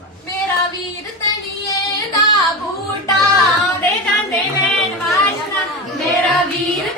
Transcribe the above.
ਮੇਰਾ ਵੀਰ ਤਣੀਏ ਦਾ ਬੂਟਾ। ਦੇ ਜਾਂਦੇ ਮੈਨ ਵਾਸ਼ਨਾ ਮੇਰਾ ਵੀਰ